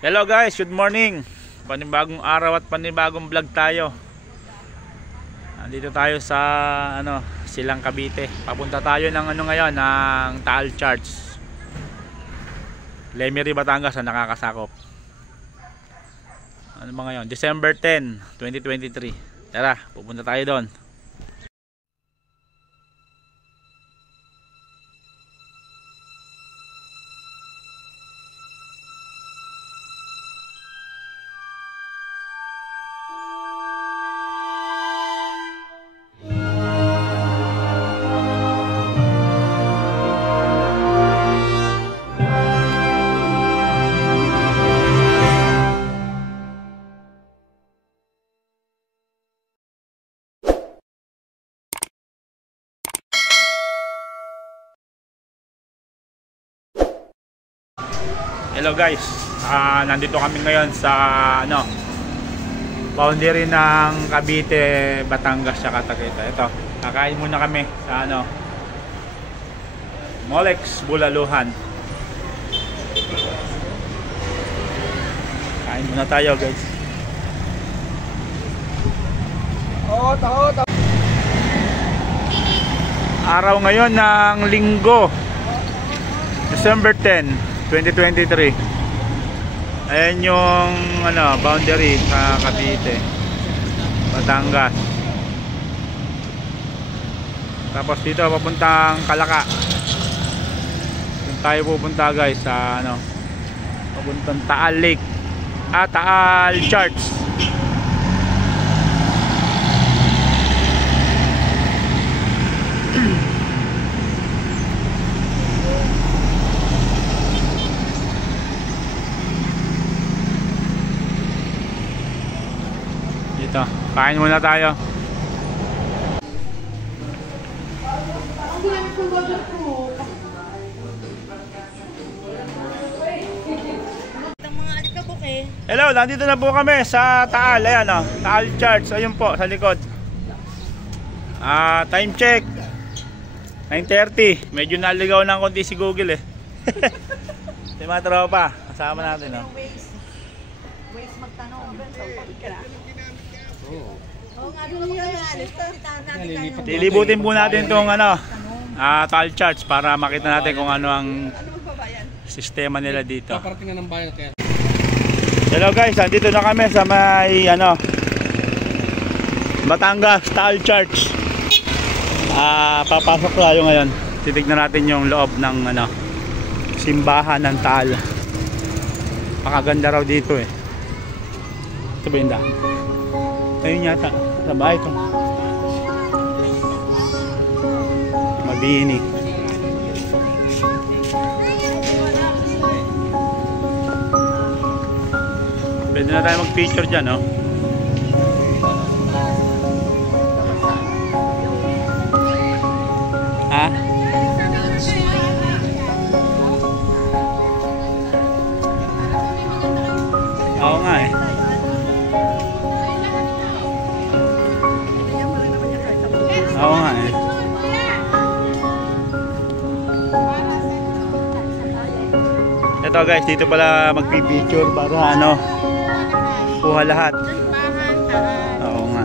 Hello guys, good morning. Panibagong araw at panibagong vlog tayo. Nandito tayo sa Silang Cavite. Papunta tayo ng ngayon, ng Taal Church. Lemery, Batangas ang nakakasakop. Ano ba ngayon? December 10, 2023. Tara, pupunta tayo doon. Hello guys, nandito kami ngayon sa boundary ng Cavite, Batangas at Tagaytay. Ito, kakain muna kami sa Molex Bulaluhan. Kain muna tayo guys. Araw ngayon ng Linggo, December 10, 2023. Ayan yung boundary sa Cavite, Batangas. Tapos dito papuntang Calaca. Doon tayo pupunta guys sa papuntang Taal Lake, Taal Church. Dito, kain muna tayo. Hello, nandito na po kami sa Taal. Ayan Taal Church. Ayun po, sa likod. Time check 9:30. Medyo naligaw ng konti si Google eh. Si mga tropa, kasama natin Waste magtanong. Lilibutin po natin itong Taal Church para makita natin kung ano ang sistema nila dito. Hello guys, andito na kami sa may Batangas Taal Church. Papasok tayo ngayon. Titignan natin yung loob ng simbahan ng Taal. Pakaganda raw dito eh. Ito ba yung daan? Ayun yata, sa bahay ito. Mabini. Pwede na tayo mag-picture dyan, Ha? Oo nga eh. Oo nga eh. Ito guys, dito pala magpipicture para kuha lahat. Oo nga.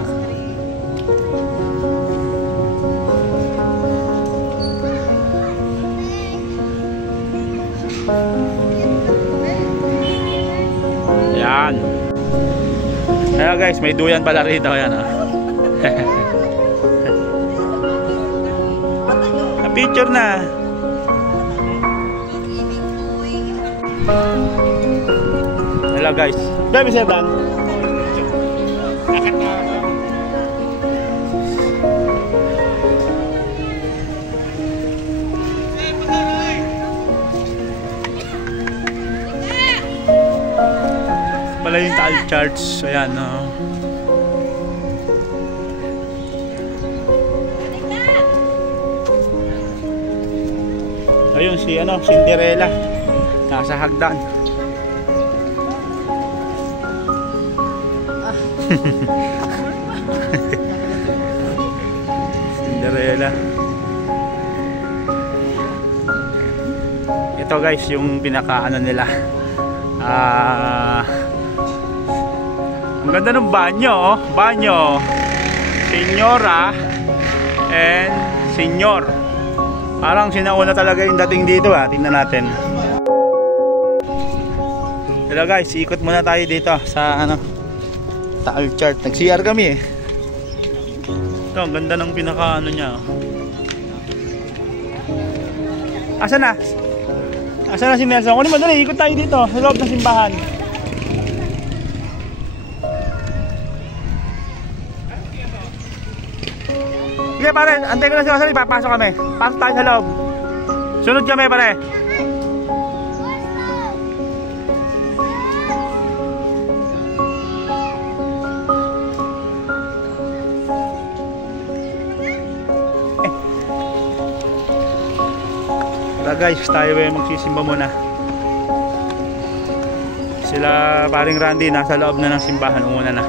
Yan. Kaya guys, may duyan pala rito. Yan picture na. Hello guys. Baby Sedan. Pala yung Taal Church. Ayan ayun si Cinderella nasa hagdan. Cinderella. Ito guys yung pinaka nila Ang ganda ng banyo, oh. Banyo. Senyora and senyor. Parang sinauna talaga yung dating dito, ha. Tingnan natin. Hello guys, ikot muna tayo dito sa ano, Taal Chart. Nag-CR kami eh. Ito, ang ganda ng pinaka ano niya. Asa na? Asa na si Nelson? Kunin mo, dali, ikot tayo dito sa loob ng simbahan. Sige pare, antay ko na si Nelson, ipapasok kami. Pasok tayo sa loob. Sunod kami pare. Guys, tayo ay magsisimba muna. Sila paring Randy nasa loob na ng simbahan, umuna na.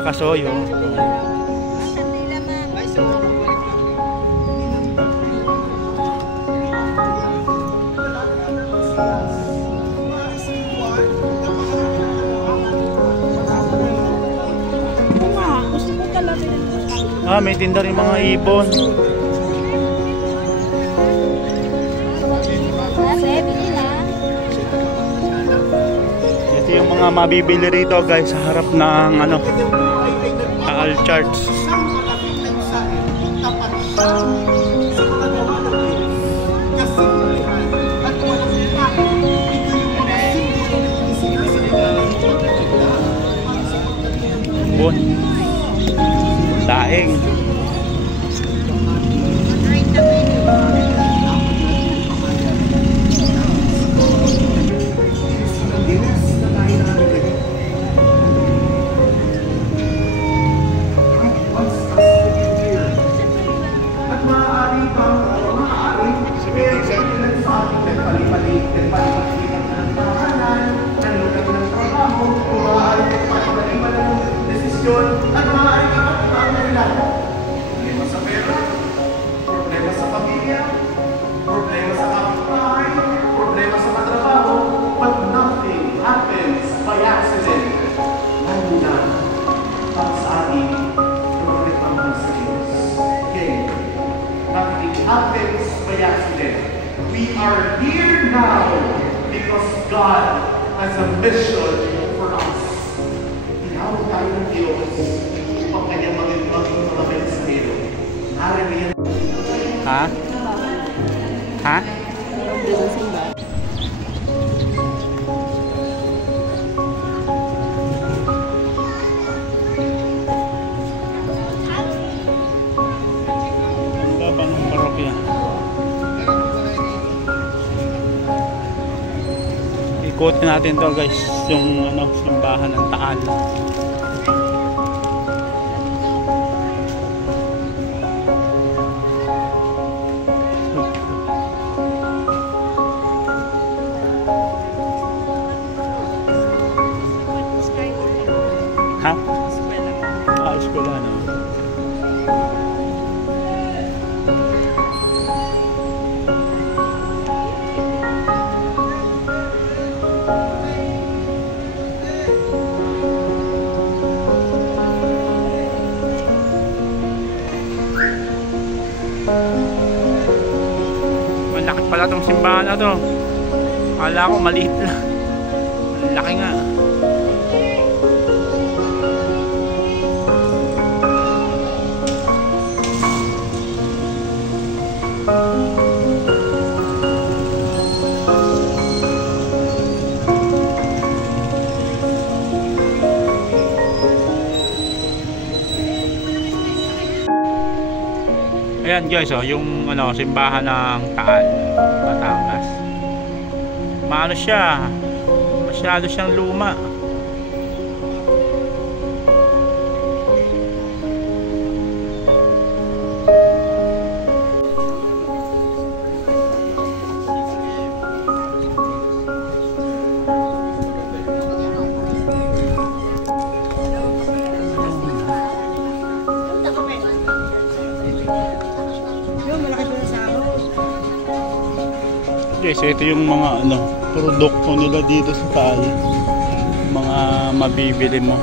Kasoyo. May tinda rin mga ibon. Ito yung mga mabibili rito guys sa harap ng ano, Taal Charts. Bon. Daing. At maaaring ipatatang nila problema sa pera, problema sa pamilya, problema sa kapitbahay, problema sa katrabaho, but nothing happens by accident. Lalo na para sa ating pagkakitang sa Diyos. Okay, nothing happens by accident. We are here now because God has a mission for us. Tinawag tayo ng Diyos upang kanyang maging mga mensahero. Narami yan. Ha? Ha? Ang baba ng parokya. Ikutin natin to guys, yung ano, simbahan ng Taal. Ha? Eskwela na. Malaki pala tong simbahan na to. Akala ko maliit lang. Malaki nga. Ayan guys, oh, yung ano, simbahan ng Taal, Batangas. Maano siya? Masyado siyang luma. Guys, ito yung mga ano, produkto nila dito sa Taal. Mga mabibili mo.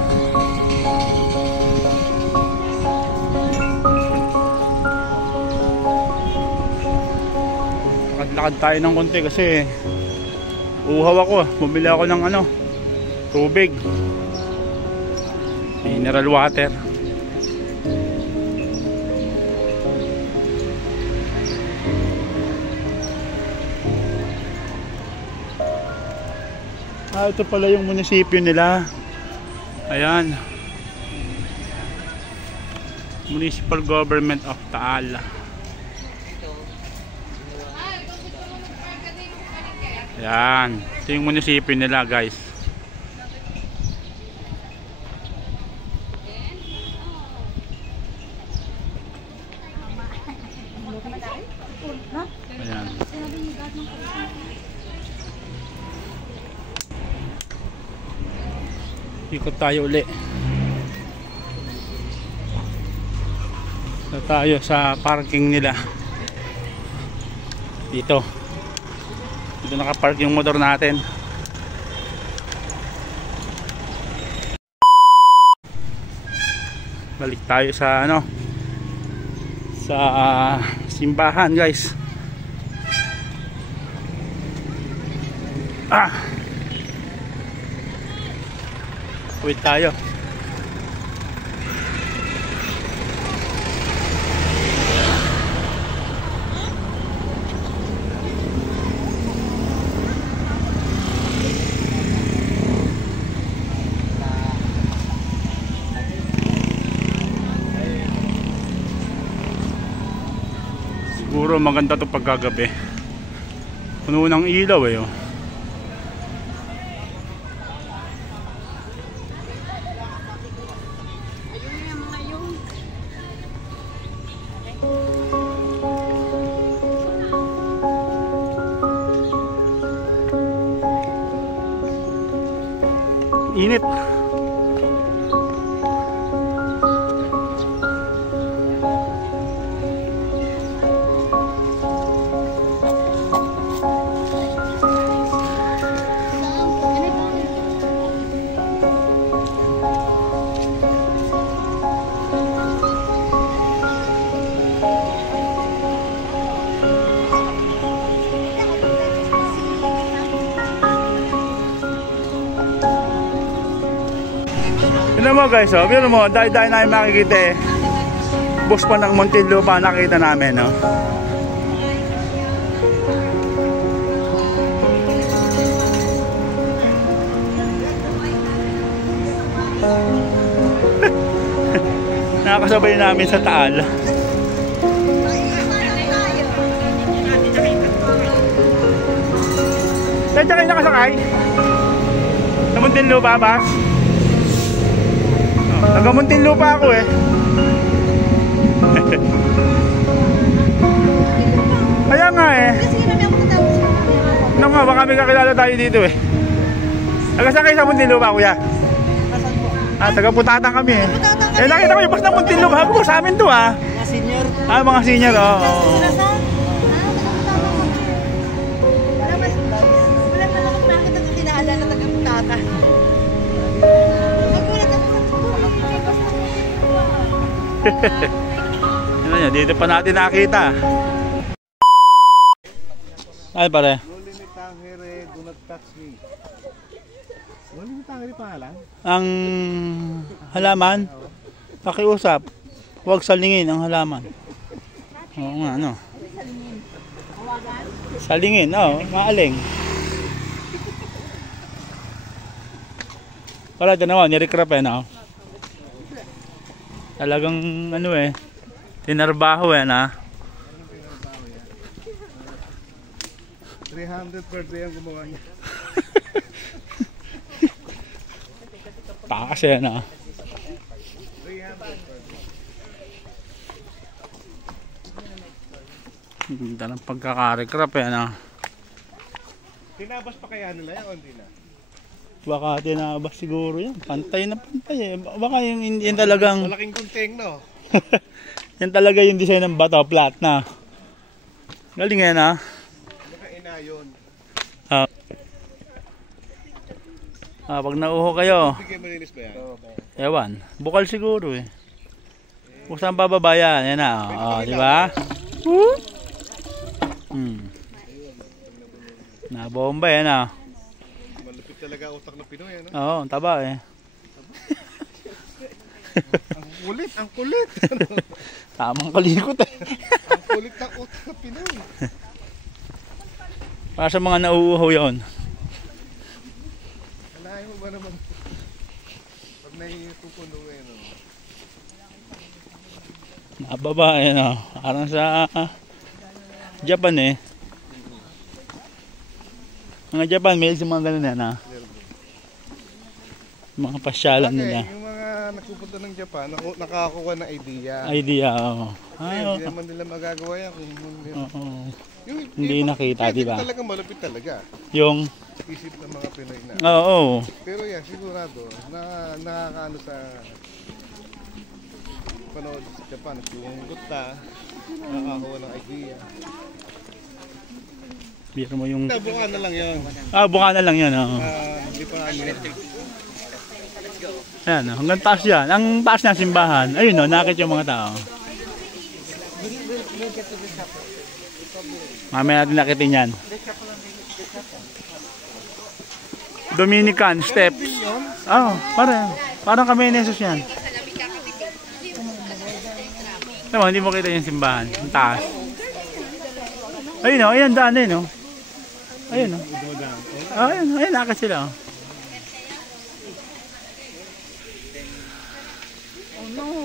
Lakad tayo ng konti kasi uhaw ako. Bumili ako ng ano, tubig, mineral water. Ito pala yung munisipyo nila. Ayan, Municipal Government of Taal. Ayan, ito yung munisipyo nila, guys. Ayan. Ikot tayo uli. So, tayo sa parking nila. Dito nakapark yung motor natin. Balik tayo sa ano, sa simbahan, guys. Wait tayo. Siguro maganda to pagkagabi. Puno ng ilaw eh. Oh. Init. Tignan mo, guys, oh. Tignan mo, dahil namin makikita eh. Bus pa ng Muntinlupa nakita namin, no? Nakakasabay namin sa Taal. Saan kayo nakasakay? Sa Muntinlupa, bas? Taga Muntinlupa ako eh. Kaya nga eh. Ano nga, baka may kakilala tayo dito eh. Taga saan kayo sa Muntinlupa, kuya? Taga Putatan kami eh. Eh nakita ko yung bus ng Muntinlupa. Habi ko sa amin to ah. Mga senior. Mga senior, oo. Wala na lang bakit ang kinaalala taga Putatan. Ano yan, dito pa natin nakita. Ay pare. Lulimitangere, do not touch me. Lulimitangere pangalan? Ang halaman, pakiusap. Huwag salingin ang halaman. Oo nga, ano? Salingin, oo, maaling. Para ito naman, nirekrap eh, no? Talagang ano eh, tinarbaho eh na. 300 per day ang gumawa niya. Takas eh na. 300 per day. Ganda ng pagkakarekrap eh na. Tinabas pa kaya nila yan o hindi na? Baka tinabas siguro yan. Pantay na pantay eh. Baka yung talagang... Malaking gunting no? yan talaga yung design ng bato, flat na. Galing yan ha. Baka yun. Pag nauho kayo, Bigay malinis ba yan? ewan, bukal siguro eh. Kung saan bababa yan, yan na. Di ba? Nabomba yan Malupit talaga utak ng Pinoy, ano? Oo, ang taba eh. Ang kulit, ang kulit. Tamang kalikot eh. Ang kulit ng utak ng Pinoy. Para sa mga nauuhaw yun. Alahin mo ba naman? Pag naipupuno ngayon, no? Nababa yan parang sa Japan eh. Mga Japan, may sa mga ganun yan mga pasyalan nila. Yung mga nagpupunta ng Japan, nakakuha ng idea. Hindi naman nila magagawa yan kung hindi nakita, di ba? Talaga malupit talaga. Yung Isip ng mga Pinoy na. Pero yan, sigurado, nakakaano sa panood sa Japan, yung gutta, nakakakuha ng idea. biro mo yung Buka na lang yun. buka na lang yun. Hindi pa Ayan, hanggang taas yan. Ang taas ng simbahan. Ayun nakit yung mga tao. Mamaya natin nakitin yan. Dominican steps. Parang kami ni Jesus yan. Tama, hindi mo kita yung simbahan. Ang taas. Ayun ayan daan ayun Ayun ayun nakit sila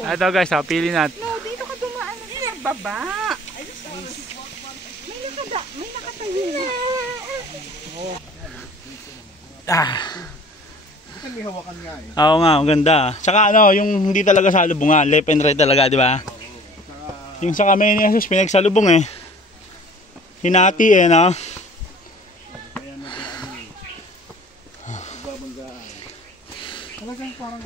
Ito guys, pili natin. No, dito ka dumaan. Baba. May nakatayo. Kasi may hawakan nga eh. Oo nga, ang ganda. Tsaka yung hindi talaga salubungan, left and right talaga, di ba? Yung sa kami ni Jesus, pinagsalubong eh. Hinati eh, no? Talagang parang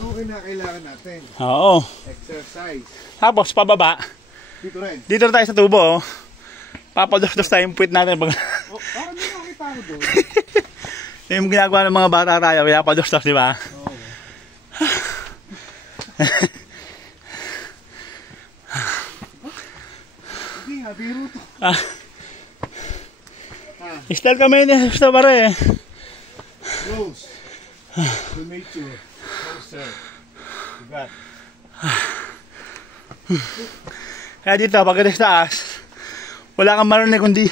okay na kailangan natin. Oo. Exercise. Tapos, pababa. Dito rin. Dito na tayo sa tubo, papadostos tayo yung puwit natin. Parang hindi nakita ko doon. Yung ginagawa ng mga bata tayo, kaya padostos, di ba? Oo. Hindi nga, biro to. Style kami ni Jesus na pare. Rose. To meet you. Closer. You got. Kaya dito, pag taas, wala kang marinig kundi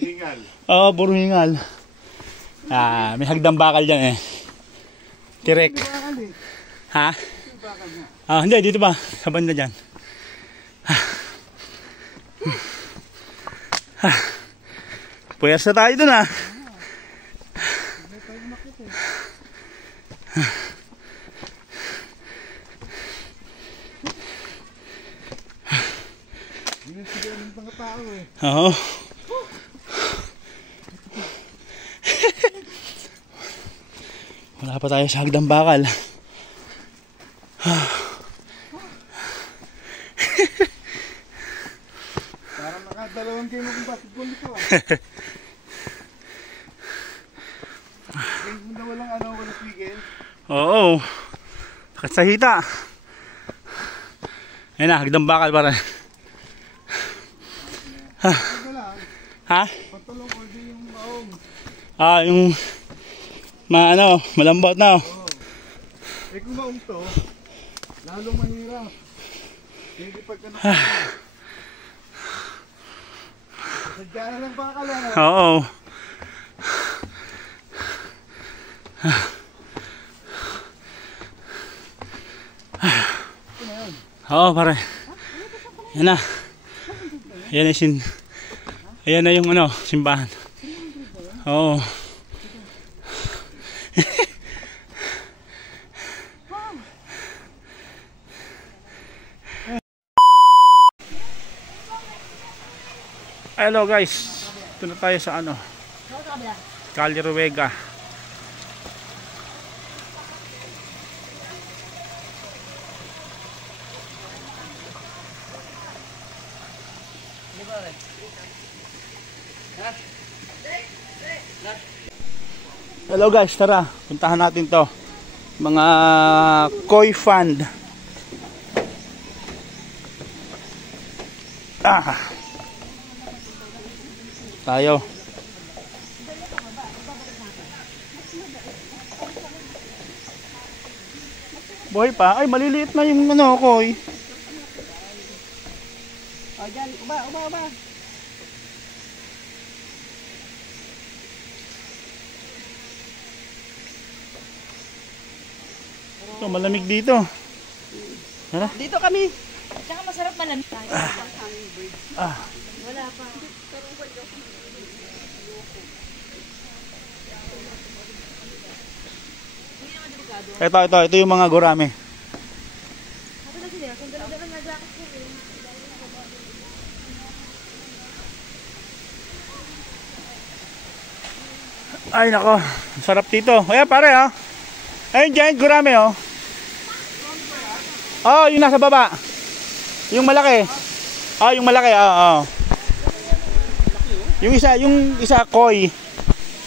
Hingal. Oo, puro hingal. May hagdang bakal dyan eh. Tirek. Ha? Hindi, dito ba? Sa banda dyan. Puyas na tayo dun Oo. Wala pa tayo sa hagdang bakal. Parang nakadalawang game ng basketball ito Game na walang pigil. Oo. Takat sa hita. Ayun na, hagdang bakal para. Ha? Patulong ko din yung maong. Yung malambot na. Kung maong to, lalong mahirap. Hindi pagka sadya na lang baka lang. Oo. Oo, pare. Yan na. Ayan na yung simbahan. Oo. Hello guys. Ito na tayo sa Calle Ruega. Hello guys, tara. Puntahan natin to. Mga koi fund. Tayo. Buhay pa? Ay, maliliit na yung ano, koi. O, dyan. Uba. Ito, malamig dito. Hala? Dito kami. Tsaka masarap malamig. Wala pa. Ito yung mga gurame. Ay nako, sarap dito. Ayan pare ha. Ayun giant gurame oh. Oh, yung nasa baba. Yung malaki. Ah, yung malaki. Oo. Yung isa koi.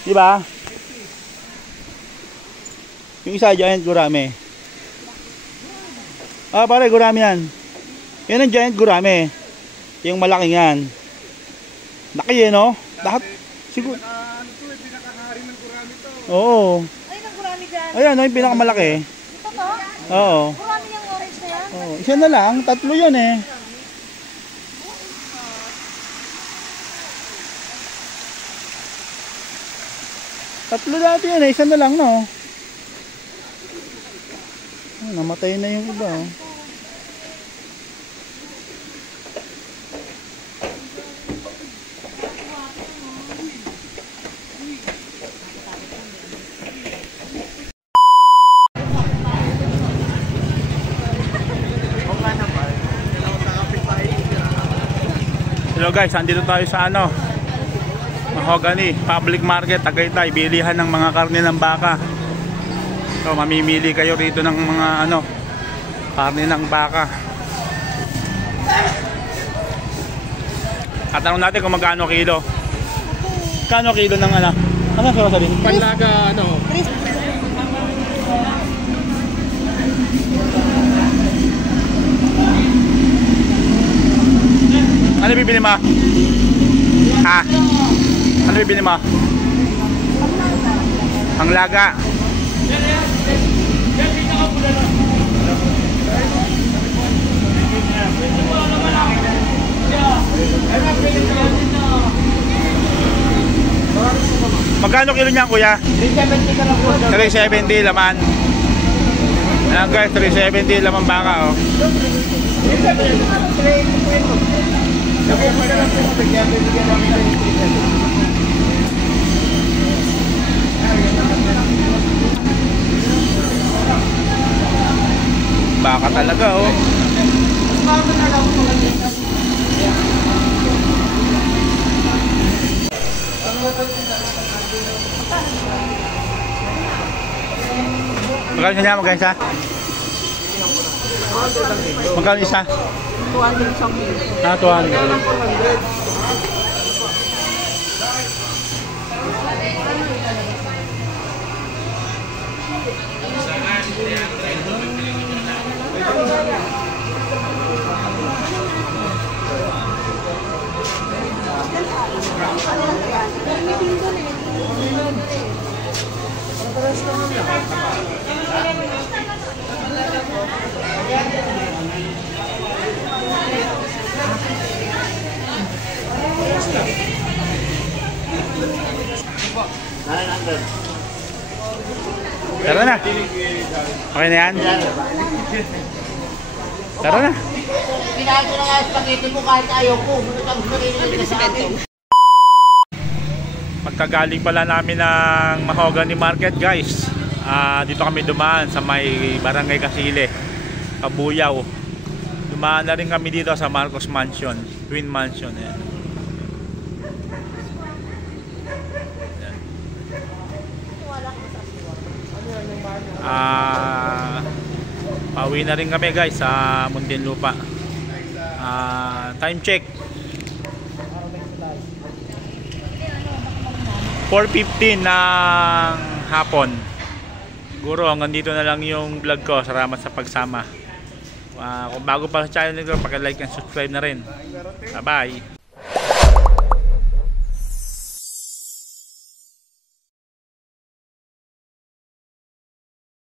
'Di ba? Yung isa giant gurame. Ah, pare gurame 'yan. Yan ang giant gurame. Yung malaki 'yan. Laki eh, no? Lahat siguro. Oo. Ay, nang gurami dyan. Ayan, yung pinakamalaki. Ito to? Oo. Gurami yung orange na yan. Oh, isa na lang, 3 'yun eh. Tatlo dati yun eh, isa na lang no. Oh, namatay na yung iba oh. Hello guys, andito tayo sa ano, Mahogany Public Market, Tagaytay, bilihan ng mga karne ng baka. So mamimili kayo rito ng mga ano, karne ng baka. Tatanong natin kung magkano kilo. Kano kilo ng ano? Ano sasabihin? Panlaga, ano? Ano bibili mo? Ha? Ano bibili mo? Panglaga. Magkano kilo niyan kuya? 370 laman. Ayan guys, 370 laman baka oh. Baka talaga oh. Magkano niya? Magkano isa? Magkano isa? 200 something. Ah, 200. Tara na. Okay na yan? Tara na. Pinahin ko na nga spaghetti mo kahit ayaw ko. Pagkagaling pala namin ng Mahogany Market guys, dito kami dumaan sa may Barangay Kasile, Kabuyaw. Dumaan na rin kami dito sa Marcos Mansion, Twin Mansion. Ayan. Pauwi na rin kami guys sa Muntinlupa. Time check 4:15 ng hapon. Siguro hanggang dito na lang yung vlog ko. Salamat sa pagsama. Kung bago pa sa channel ko, paki-like and subscribe na rin. Bye bye.